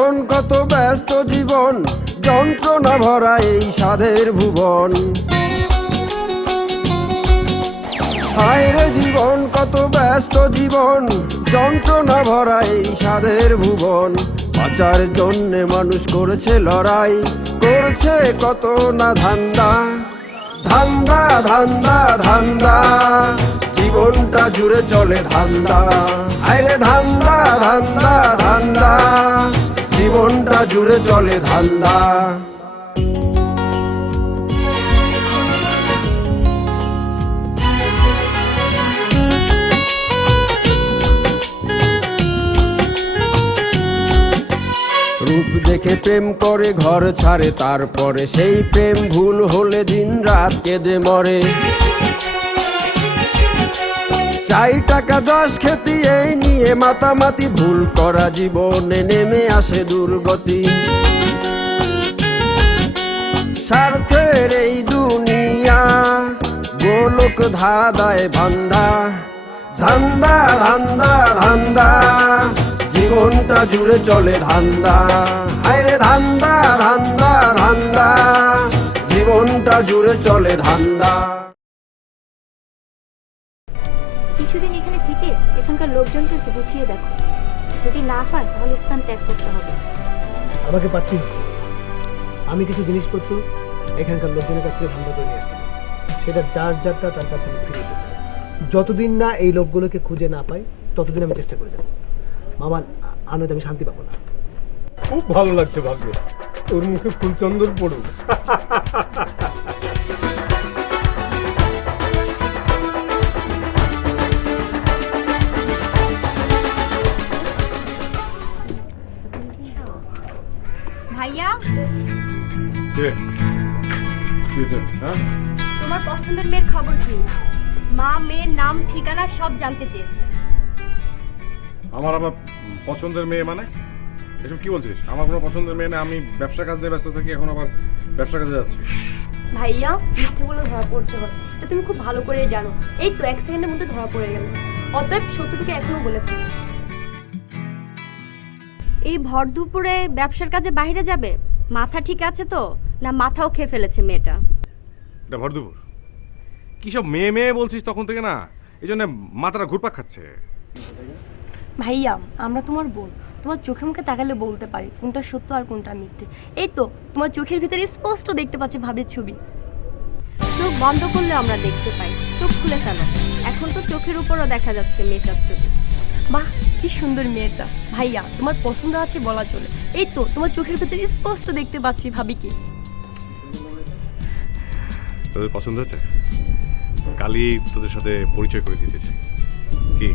জীবন কত ব্যস্ত জীবন, যন্ত্রণা ভরা এই সাধের ভুবন। হায় রে জীবন কত ব্যস্ত জীবন, যন্ত্রণা ভরা এই সাধের ভুবন। বাঁচার জন্যে মানুষ করেছে লড়াই, করছে কত না ধান্দা। ধান্দা ধান্দা ধান্দা, জীবনটা জুড়ে চলে ধান্দা। হায় রে ধান্দা ধান্দা ধান্দা, জীবনটা জুড়ে চলে ধান্দা। রূপ দেখে প্রেম করে ঘর ছাড়ে, তারপরে সেই প্রেম ভুল হলে দিন রাত কেঁদে মরে। চাই টাকা যশ খ্যাতি এই নিয়ে মাতামাতি, ভুল করা জীবনে নেমে আসে দুর্গতি। স্বার্থের এই দুনিয়া গোলক ধাঁধায় বান্ধা। ধান্দা ধান্দা ধান্দা, জীবনটা জুড়ে চলে ধান্দা। হায় রে ধান্দা ধান্দা ধান্দা, জীবনটা জুড়ে চলে ধান্দা। কিছুদিন এখানে থেকে এখানকার লোকজনকে একটু বুঝিয়ে দেখো, যদি না হয় তাহলে স্থান ত্যাগ করতে হবে। আমাকে পাচ্ছি, আমি কিছু জিনিসপত্র এখানকার লোকজনের কাছ থেকে ধান্দা করে নিয়ে আসছি, সেটা যার যারটা তার কাছে আমি ফিরিয়ে দেবো। যতদিন না এই লোকগুলোকে খুঁজে না পাই ততদিন আমি চেষ্টা করে যাবো। মামা আনন্দ আমি শান্তি পাবো না। খুব ভালো লাগছে ভাগ্য, তোর মুখে ফুলচন্দন পড়ুক। ভাইয়া, তোমার পছন্দের মেয়ের খবর কি? মা মেয়ের নাম ঠিকানা সব জানতে চেয়েছে। আমার আবার পছন্দের মেয়ে মানে? এসব কি বলছিস? আমার কোনো পছন্দের মেয়ে না, আমি ব্যবসা কাজ নিয়ে ব্যস্ত থাকি, এখন আবার ব্যবসা কাজে যাচ্ছি। ভাইয়া, মিথ্যেগুলো ধরা পড়তে হয়, তো তুমি খুব ভালো করে জানো। এই তো 1 সেকেন্ডের মধ্যে ধরা পড়ে গেল। অতএব সত্যটিকে এখনো বলেছি। এই ভর দুপুরে ব্যবসার কাজে বাইরে যাবে? মাথা ঠিক আছে তো, না মাথাও খেয়ে ফেলেছে মেয়েটা? এটা ভর দুপুর কি সব মেয়ে মেয়ে বলছিস তখন থেকে না, এই জন্য মাথাটা ঘুরপাক খাচ্ছে। ভাইয়া, আমরা তোমার বোন, তোমার চোখে মুখে তাকালে বলতে পারি কোনটা সত্য আর কোনটা মিথ্যে। এই তো তোমার চোখের ভিতরে স্পষ্ট দেখতে পাচ্ছি ভাবের ছবি। চোখ বন্ধ করলে আমরা দেখতে পাই, চোখ খুলে ফেলো। এখন তো চোখের উপরও দেখা যাচ্ছে মেয়েটার ছবি। বাহ, কি সুন্দর মেয়েটা। ভাইয়া, তোমার পছন্দ আছে বলা চলে। এই তো তোমার চোখের ভিতরে স্পষ্ট দেখতে পাচ্ছি ভাবিকে। তোদের পছন্দ হচ্ছে? কালই তোদের সাথে পরিচয় করে দিতেছে। কি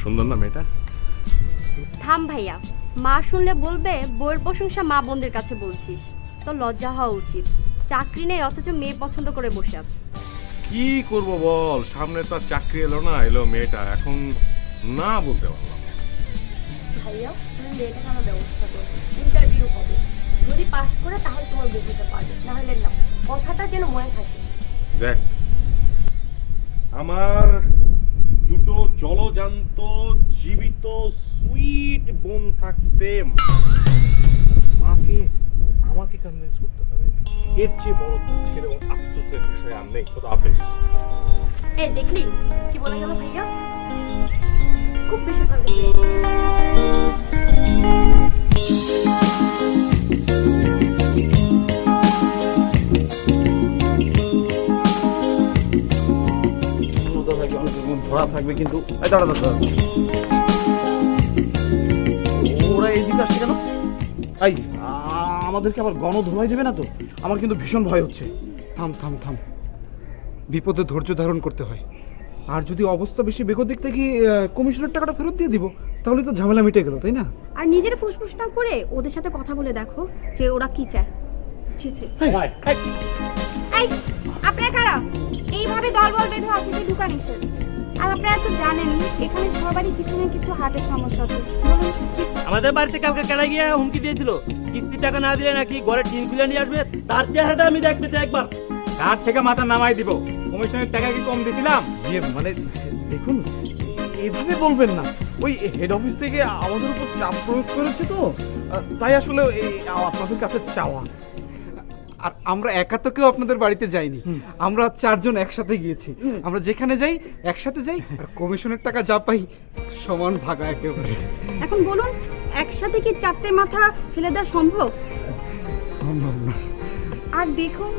সুন্দর না মেয়েটা? থাম ভাইয়া, মা শুনলে বলবে বউয়ের প্রশংসা মা বোনদের কাছে বলছিস। তো লজ্জা হওয়া উচিত। চাকরি নেই অথচ মেয়ে পছন্দ করে বসে আছে। কি করব বল, সামনে তো আর চাকরি এলো না, এলো মেয়েটা, এখন না বলতে পারলাম। ভাইয়া, তুমি মেয়েটাকে আমার ব্যবস্থা করো, ইন্টারভিউ হবে। যদি পাস করে তাহলে তোমার বউ হতে পারবে, না হলে না। কথাটা যেন মনে থাকে। দেখ, আমার দুটো জলজান্ত জীবিত সুইট বোন থাকতে মাকে আমাকে কনভিন্স করতে হবে, এর চেয়ে বড় দুঃখের এবং আফসোসের বিষয় আর নেই। খোদা হাফেজ। এই দেখলি কি বলে গেল ভাইয়া? খুব বেশি ভালো। ধরা থাকবে কিন্তু ওরা এই দিকে আসছে কেন? আমাদেরকে আবার গণধোলাই দেবে না তো? আমার কিন্তু ভীষণ ভয় হচ্ছে। থাম থাম থাম, বিপদে ধৈর্য ধারণ করতে হয়। আর যদি অবস্থা বেশি বেগতিক দিক থেকে কমিশনের টাকাটা ফেরত দিয়ে দিব, তাহলে তো ঝামেলা মিটে গেল, তাই না? আর নিজের ফুসফুস না করে ওদের সাথে কথা বলে দেখো যে ওরা কি চায়। ঠিক আছে, আপনারা কারা? এইভাবে দলবল বেঁধে অফিসে ঢুকা নিছেন। আর আপনারা তো জানেনই এখানে সবারই কিছু না কিছু হার্টের সমস্যা আছে। আমাদের বাড়িতে কালকে কেনা গিয়ে হুমকি দিয়েছিল, কিস্তি টাকা না দিলে নাকি ঘরে টিন খুলে নিয়ে আসবে। তার চেহারাটা আমি দেখতে চাই একবার। কার থেকে মাথা নামাই দিব। কমিশনের টাকা কি কম দিছিলাম? মানে দেখুন, এভাবে বলবেন না। ওই হেড অফিস থেকে আমাদের উপর চাপ প্রয়োগ করেছে তো, তাই আসলে এই আপনাদের কাছে চাওয়া। আর আমরা একা তো কেউ আপনাদের বাড়িতে যাইনি, আমরা 4 জন একসাথে গিয়েছি। আমরা যেখানে যাই একসাথে যাই, আর কমিশনের টাকা যা পাই সমান ভাগা একেবারে। এখন বলুন, একসাথে কি 4টে মাথা ফেলে দেওয়া সম্ভব? সম্ভব না। আর দেখুন,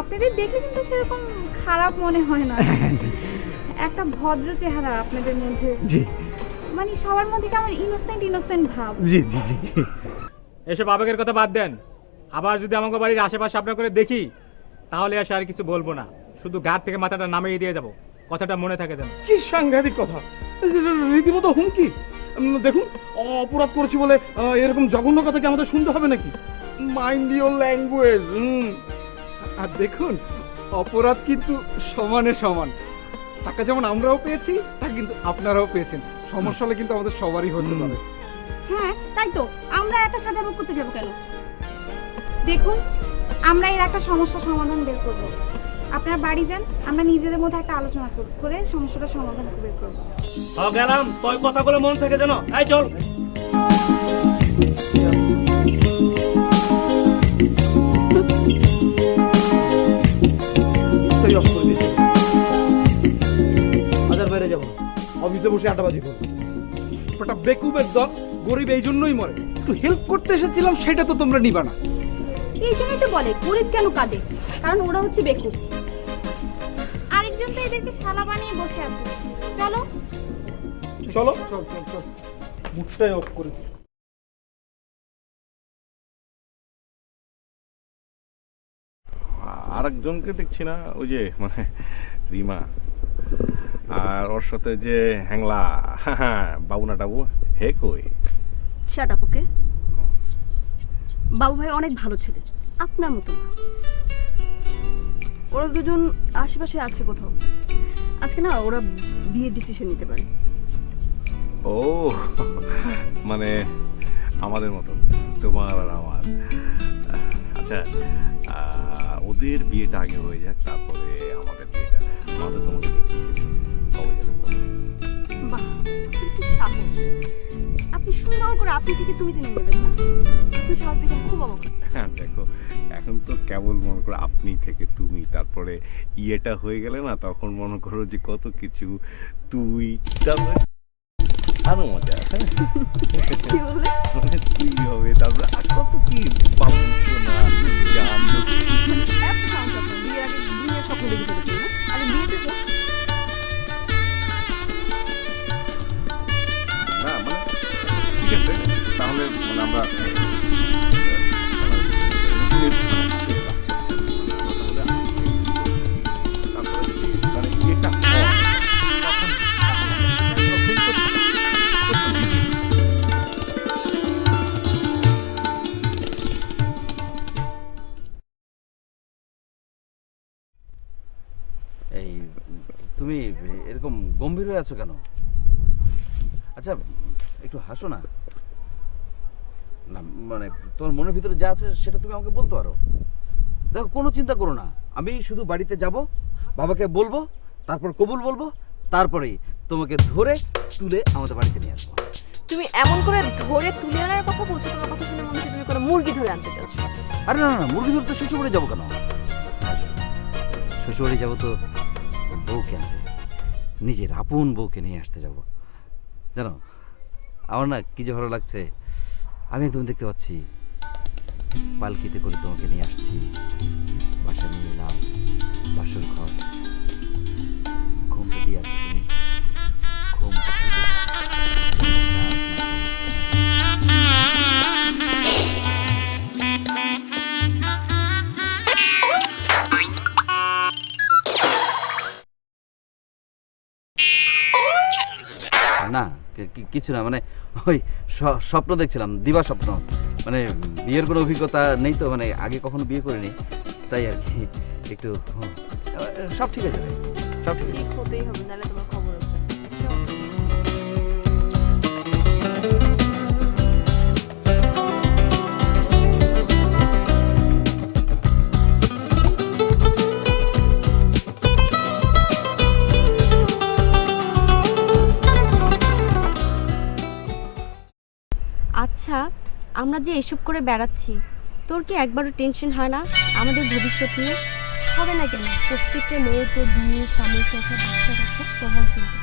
আপনাদের দেখে কিন্তু সেরকম খারাপ মনে হয় না। একটা ভদ্র চেহারা আপনাদের মধ্যে, জি মানে সবার মধ্যে কেমন ইনোসেন্ট ভাব। জি জি জি। এসব আবেগের কথা বাদ দেন। আবার যদি আমাকে বাড়ির আশেপাশে আপনার করে দেখি, তাহলে এসে আর কিছু বলবো না, শুধু ঘাট থেকে মাথাটা নামিয়ে দিয়ে যাব। কথাটা মনে থাকে যেন। কি সাংঘাতিক কথা, রীতিমতো হুমকি। দেখুন, অপরাধ করেছি বলে এরকম জঘন্য কথা কি আমাদের শুনতে হবে নাকি? Mind your language. আর দেখুন, অপরাধ কিন্তু সমানে সমান। টাকা যেমন আমরাও পেয়েছি, তা কিন্তু আপনারাও পেয়েছেন। সমস্যা হলে কিন্তু আমাদের সবারই হতে পারে। হ্যাঁ তাই তো, আমরা একা সাজা ভোগ করতে যাবো কেন? দেখুন, আমরা এর একটা সমস্যা সমাধান বের করবো। আপনারা বাড়ি যান, আমরা নিজেদের মধ্যে একটা আলোচনা করে সমস্যাটা সমাধান বের করবো। গেলাম, তোর কথাগুলো মনে থেকে যেন। এই চল। অফ করে দিয়েছি, বাজার বাইরে যাবো, অফিসে বসে আড্ডাবাজি করবো। ওটা বেকুবের দল, গরিব এই জন্যই মরে। একটু হেল্প করতে এসেছিলাম, সেটা তো তোমরা নিবা না। এই জন্যই তো বলে গরিব কেন কাঁদে, কারণ ওরা হচ্ছে বেকুব। আরেকজন তো এদেরকে শালা বানিয়ে বসে আছে। চলো চলো চল চল চল, মুখটাই অফ করে দিই। আরেকজনকে দেখছি না, ওই যে মানে রিমা, আর ওর সাথে যে হ্যাংলা বাবুনা টাবু, হে কই? শাট আপ, ওকে? বাবু ভাই অনেক ভালো ছেলে, আপনার মতো না। ওরা দুজন আশেপাশে আছে কোথাও। আজকে না ওরা বিয়ের ডিসিশন নিতে পারে। ও মানে আমাদের মতো, তোমার আর আমার। আচ্ছা, ওদের বিয়েটা আগে হয়ে যাক, তারপরে আমাদের বিয়েটা। আমাদের তোমাকে দেখতে কবে যাবে বলো? বাহ, আপনার কি সাহস! আপনি সুন্দর করে আপনি থেকে তুমি নেমে গেলেন না? আপনি সাহস দেখে খুব অবাক হচ্ছি। হ্যাঁ দেখো, এখন তো কেবল মনে করো আপনি থেকে তুমি, তারপরে ইয়েটা হয়ে গেলে না, তখন মনে করো যে কত কিছু তুই, তারপরে আরো মজা। কি বললে? মানে তুই হবে, তারপরে আর কত কি বাবু সোনা জান। এত সাহস আপনার! বিয়ের আগে বিয়ের স্বপ্ন দেখে ফেলেছেন না? আরে বিয়েতে তো না মানে ঠিক আছে, তাহলে মানে আমরা তারপরে যদি মানে ইয়েটা হয়, তখন এই তুমি এরকম গম্ভীর হয়ে আছো কেন? আচ্ছা একটু হাসো না। না মানে তোমার মনের ভিতরে যা আছে সেটা তুমি আমাকে বলতে পারো। দেখো, কোনো চিন্তা করো না, আমি শুধু বাড়িতে যাব, বাবাকে বলবো, তারপর কবুল বলবো, তারপরেই তোমাকে ধরে তুলে আমাদের বাড়িতে নিয়ে আসবো। তুমি এমন করে ধরে তুলে আনার কথা বলছো, তোমার কথা শুনে মনে হচ্ছে তুমি কোনো মুরগি ধরে আনতে চাচ্ছ। আরে না না না, মুরগি ধরতে শ্বশুরবাড়ি যাবো কেন? শ্বশুরবাড়ি যাবো তো বউকে আনতে, নিজের আপন বউকে নিয়ে আসতে যাব। জানো, আমার না কি যে ভালো লাগছে, আমি একদম দেখতে পাচ্ছি পালকিতে করে তোমাকে নিয়ে আসছি, বাসা নিয়ে এলাম, বাসর ঘর, ঘুমটা দিয়ে আছো তুমি, ঘুমটা তুলে না কিছু না, মানে ওই স্বপ্ন দেখছিলাম, দিবা স্বপ্ন। মানে বিয়ের কোনো অভিজ্ঞতা নেই তো, মানে আগে কখনো বিয়ে করিনি, তাই আর কি একটু সব ঠিক আছে, সব ঠিক আছে। হতেই হবে, নাহলে তোমার খবর আছে। আমরা যে এসব করে বেড়াচ্ছি, তোর কি একবারও টেনশন হয় না আমাদের ভবিষ্যৎ নিয়ে? হবে না কেন? প্রত্যেকটা মেয়ে তো বিয়ে, স্বামী, সংসার, বাচ্চা কাচ্চা প্রধান চিন্তা।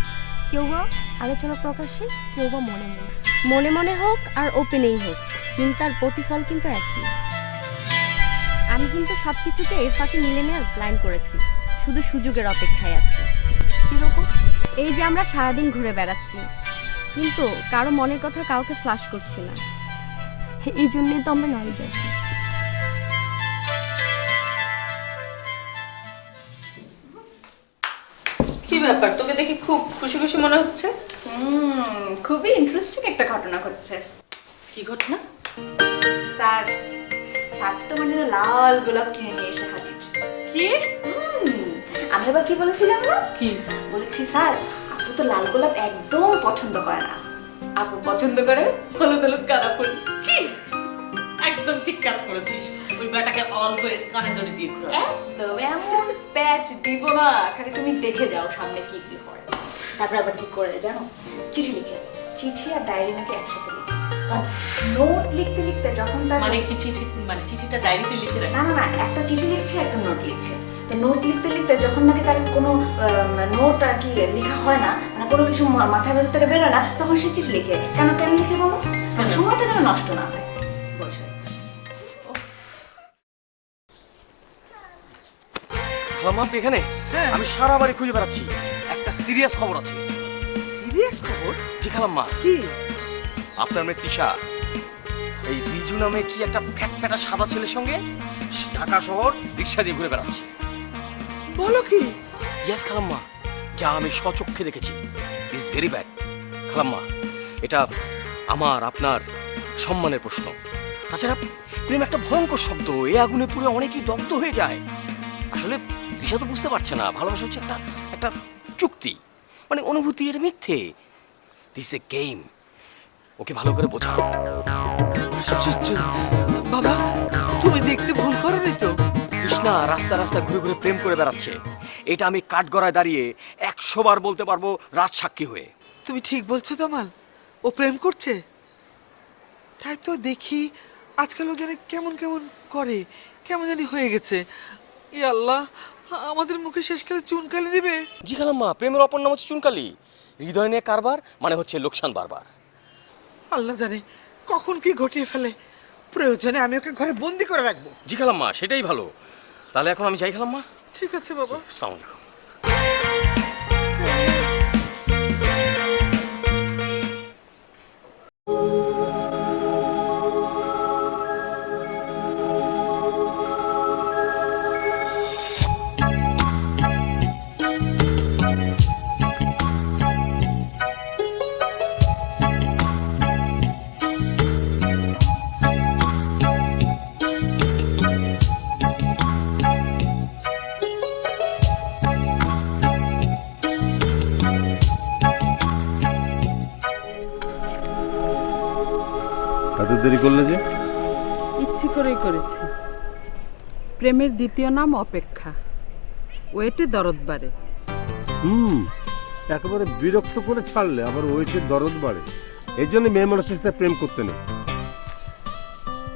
কেউ বা আলোচনা প্রকাশ্যে, কেউ বা মনে মনে। মনে মনে হোক আর ওপেনেই হোক, চিন্তার প্রতিফল কিন্তু একই। আমি কিন্তু সবকিছুকে এর ফাঁকে মিলে নেওয়ার প্ল্যান করেছি, শুধু সুযোগের অপেক্ষায় আছি। কিরকম? এই যে আমরা সারাদিন ঘুরে বেড়াচ্ছি, কিন্তু কারো মনের কথা কাউকে ফ্লাশ করছি না। এই জন্যই তো আমরা নারী জাতি। কি ব্যাপার, তোকে দেখে খুব খুশি খুশি মনে হচ্ছে? খুবই ইন্টারেস্টিং একটা ঘটনা ঘটছে। কি ঘটনা? স্যার স্যার তোমার জন্য লাল গোলাপ কিনে নিয়ে এসে হাজির। কি? আমি আবার কি বলেছি জানো না? কি বলেছি স্যার আপু তো লাল গোলাপ একদম পছন্দ করে না, আপু পছন্দ করে হলুদ হলুদ গাঁদা ফুল। ছি, একদম ঠিক কাজ করেছিস। ওই বেটাকে অলওয়েজ কানে দড়ি দিয়ে ঘোরা। একদম এমন প্যাচ দিব না, খালি তুমি দেখে যাও সামনে কি কি হয়। তারপর আবার কি করে জানো, চিঠি লিখে, চিঠি আর ডায়েরি নাকি একসাথে লিখে। নোট লিখতে লিখতে যখন তার মানে কি চিঠি, মানে চিঠিটা ডায়েরিতে লিখে রাখে? না না না, একটা চিঠি লিখছে একটা নোট লিখছে, তো নোট লিখতে লিখতে যখন নাকি তার কোনো নোট আর কি লেখা হয় না, মানে কোনো কিছু মাথার ভেতর থেকে বেরোয় না, তখন সে চিঠি লিখে। কেন কেন লিখে বলো? সময়টা যেন নষ্ট না হয়। বসো। খালাম্মা আপনি এখানে? আমি সারা বাড়ি খুঁজে বেড়াচ্ছি, একটা সিরিয়াস খবর আছে। সিরিয়াস খবর? জি খালাম্মা, কি? আপনার মেয়ে তিশা এই রিজু নামে কি একটা ফ্যাটফ্যাটা সাদা ছেলের সঙ্গে ঢাকা শহর রিক্সা দিয়ে ঘুরে বেড়াচ্ছে। বলো কি? ইয়েস খালাম্মা, যা আমি স্বচক্ষে দেখেছি। ইজ ভেরি ব্যাড খালাম্মা। এটা আমার আপনার সম্মানের প্রশ্ন। তাছাড়া প্রেম একটা ভয়ঙ্কর শব্দ, এ আগুনে পুড়ে অনেকেই দগ্ধ হয়ে যায়। আসলে দিশা তো বুঝতে পারছে না ভালোবাসা হচ্ছে একটা একটা চুক্তি, মানে অনুভূতি, এর মিথ্যে। দিস এ গেম, ওকে ভালো করে বোঝাও। বাবা তুমি দেখতে ভুল করোনি তো? কৃষ্ণা রাস্তা রাস্তা ঘুরে ঘুরে প্রেম করে বেড়াচ্ছে, এটা আমি কাঠগড়ায় দাঁড়িয়ে 100 বার বলতে পারবো, রাজ সাক্ষী হয়ে। তুমি ঠিক বলছো তমাল, ও প্রেম করছে। তাই তো দেখি আজকাল ও জানে কেমন কেমন করে, কেমন জানি হয়ে গেছে। ই আল্লাহ, আমাদের মুখে শেষকালে চুনকালি দিবে। জি খালাম্মা, প্রেমের অপর নাম হচ্ছে চুনকালি। হৃদয় নিয়ে কারবার মানে হচ্ছে লোকসান বারবার। আল্লাহ জানে কখন কি ঘটিয়ে ফেলে। প্রয়োজনে আমি ওকে ঘরে বন্দি করে রাখবো। জি খালাম্মা, সেটাই ভালো। তাহলে এখন আমি যাই খালাম্মা। ঠিক আছে বাবা। আসসালামু আলাইকুম। এত দেরি করলে যে? ইচ্ছে করেই করেছি। প্রেমের দ্বিতীয় নাম অপেক্ষা, ওয়েটে দরদ বাড়ে। একেবারে বিরক্ত করে ছাড়লে আবার ওয়েটের দরদ বাড়ে। এই জন্য মেয়ে মানুষের সাথে প্রেম করতে নেই,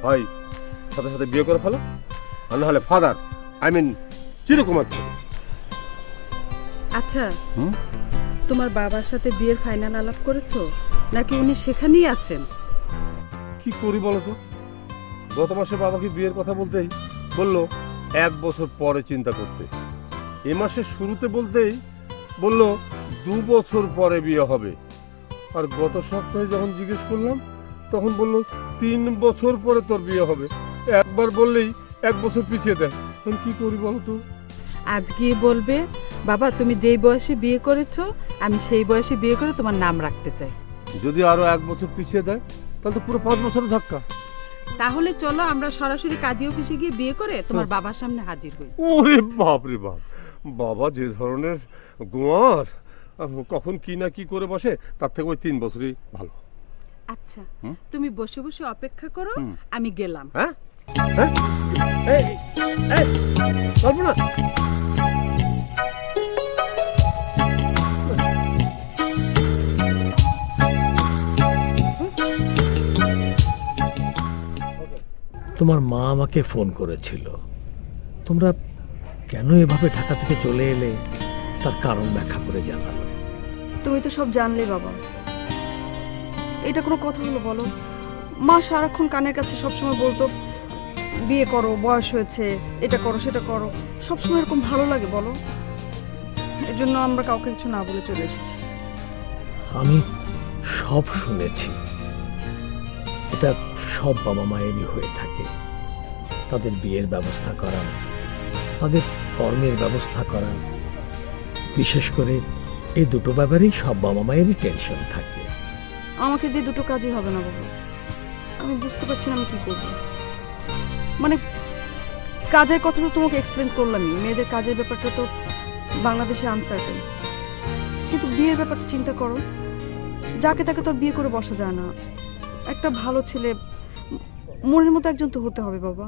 হয় সাথে সাথে বিয়ে করে ফেলো, আর নাহলে ফাদার আই মিন চিরকুমার। আচ্ছা, তোমার বাবার সাথে বিয়ের ফাইনাল আলাপ করেছো নাকি উনি সেখানেই আছেন? কি করি বলো তো, গত মাসে বাবাকে বিয়ের কথা বলতেই বললো 1 বছর পরে চিন্তা করতে। এ মাসের শুরুতে বলতেই বললো 2 বছর পরে বিয়ে হবে। আর গত সপ্তাহে যখন জিজ্ঞেস করলাম তখন বললো 3 বছর পরে তোর বিয়ে হবে। একবার বললেই 1 বছর পিছিয়ে দেয়। আমি কি করি বলো তো? আজ গিয়ে বলবে, বাবা তুমি যেই বয়সে বিয়ে করেছো আমি সেই বয়সে বিয়ে করে তোমার নাম রাখতে চাই। যদি আরো 1 বছর পিছিয়ে দেয় তাহলে তো পুরো 5 বছরের ধাক্কা। তাহলে চলো আমরা সরাসরি কাজী অফিসে গিয়ে বিয়ে করে তোমার বাবার সামনে হাজির হই। ওরে বাপ রে বাপ, বাবা যে ধরনের গোয়ার, কখন কি না কি করে বসে, তার থেকে ওই 3 বছরই ভালো। আচ্ছা তুমি বসে বসে অপেক্ষা করো, আমি গেলাম। হ্যাঁ হ্যাঁ, এই এই কল্পনা, তোমার মা আমাকে ফোন করেছিল। তোমরা কেন এভাবে ঢাকা থেকে চলে এলে তার কারণ ব্যাখ্যা করে জানালো। তুমি তো সব জানলে বাবা, এটা কোনো কথা হলো বলো? মা সারাক্ষণ কানের কাছে সবসময় বলতো বিয়ে করো, বয়স হয়েছে, এটা করো সেটা করো। সবসময় এরকম ভালো লাগে বলো? এর জন্য আমরা কাউকে কিছু না বলে চলে এসেছি। আমি সব শুনেছি। এটা সব বাবা মায়েরই হয়ে থাকে, তাদের বিয়ের ব্যবস্থা করা, তাদের কর্মের ব্যবস্থা করা। বিশেষ করে এই দুটো ব্যাপারেই সব বাবা মায়েরই টেনশন থাকে। আমাকে দিয়ে দুটো কাজই হবে না বাবা। আমি বুঝতে পারছি না আমি কি করবো। মানে কাজের কথা তো তোমাকে এক্সপ্লেন করলামই, মেয়েদের কাজের ব্যাপারটা তো বাংলাদেশে আনসার্টেন। কিন্তু বিয়ের ব্যাপারটা চিন্তা করো, যাকে তাকে তো বিয়ে করে বসা যায় না। একটা ভালো ছেলে, মনের মতো একজন তো হতে হবে বাবা।